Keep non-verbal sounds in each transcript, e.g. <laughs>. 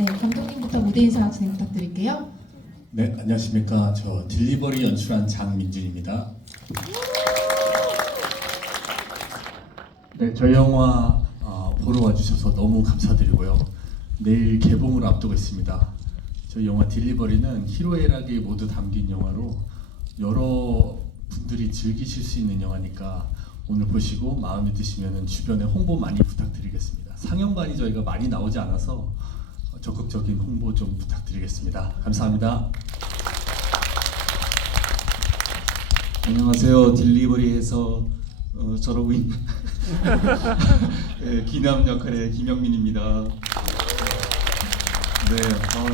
네, 감독님부터 무대 인사 진행 부탁드릴게요. 네, 안녕하십니까. 저 딜리버리 연출한 장민준입니다. 네, 저희 영화 어, 보러 와주셔서 너무 감사드리고요. 내일 개봉을 앞두고 있습니다. 저희 영화 딜리버리는 희로애락이 모두 담긴 영화로 여러 분들이 즐기실 수 있는 영화니까 오늘 보시고 마음에 드시면 주변에 홍보 많이 부탁드리겠습니다. 상영관이 저희가 많이 나오지 않아서 적극적인 홍보 좀 부탁드리겠습니다. 감사합니다. 안녕하세요. 딜리버리에서 어, 저러고 있는 <laughs> 네, 기남 역할의 김영민입니다. 네, 어,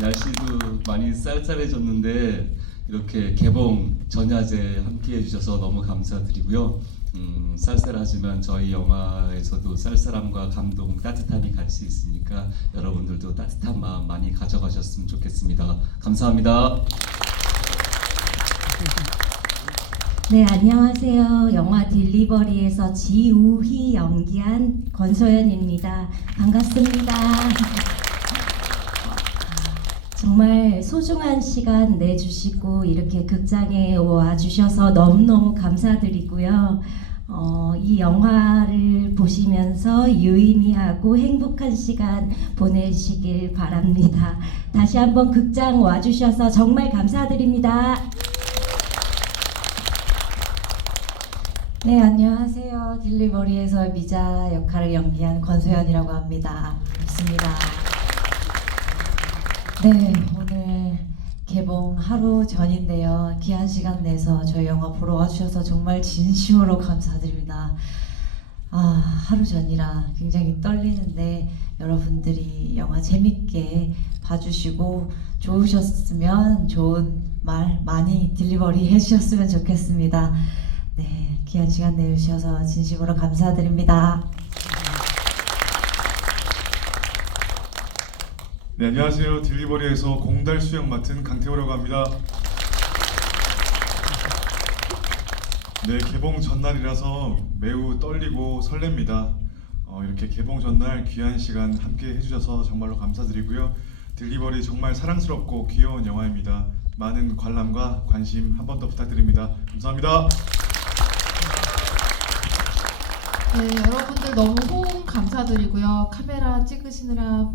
날씨도 많이 쌀쌀해졌는데 이렇게 개봉 전야제 함께 해주셔서 너무 감사드리고요. 음, 쌀쌀하지만 저희 영화에서도 쌀쌀함과 감동, 따뜻함이 같이 있으니까 여러분들도 따뜻한 마음 많이 가져가셨으면 좋겠습니다. 감사합니다. 네, 안녕하세요. 영화 딜리버리에서 지우희 연기한 권소연입니다. 반갑습니다. 정말 소중한 시간 내주시고 이렇게 극장에 와주셔서 너무너무 감사드리고요. 어, 이 영화를 보시면서 유의미하고 행복한 시간 보내시길 바랍니다. 다시 한번 극장 와주셔서 정말 감사드립니다. 네, 안녕하세요. 딜리버리에서 미자 역할을 연기한 권소연이라고 합니다. 반갑습니다. 네, 오늘 개봉 하루 전인데요. 귀한 시간 내서 저희 영화 보러 와주셔서 정말 진심으로 감사드립니다. 아, 하루 전이라 굉장히 떨리는데 여러분들이 영화 재밌게 봐주시고 좋으셨으면 좋은 말 많이 딜리버리 해주셨으면 좋겠습니다. 네, 귀한 시간 내주셔서 진심으로 감사드립니다. 네, 안녕하세요. 딜리버리에서 공달 수영 맡은 강태호라고 합니다. 네, 개봉 전날이라서 매우 떨리고 설렙니다. 어, 이렇게 개봉 전날 귀한 시간 함께 해주셔서 정말로 감사드리고요. 딜리버리 정말 사랑스럽고 귀여운 영화입니다. 많은 관람과 관심 한 번 더 부탁드립니다. 감사합니다. 네, 여러분들 너무 호응 감사드리고요. 카메라 찍으시느라 뭐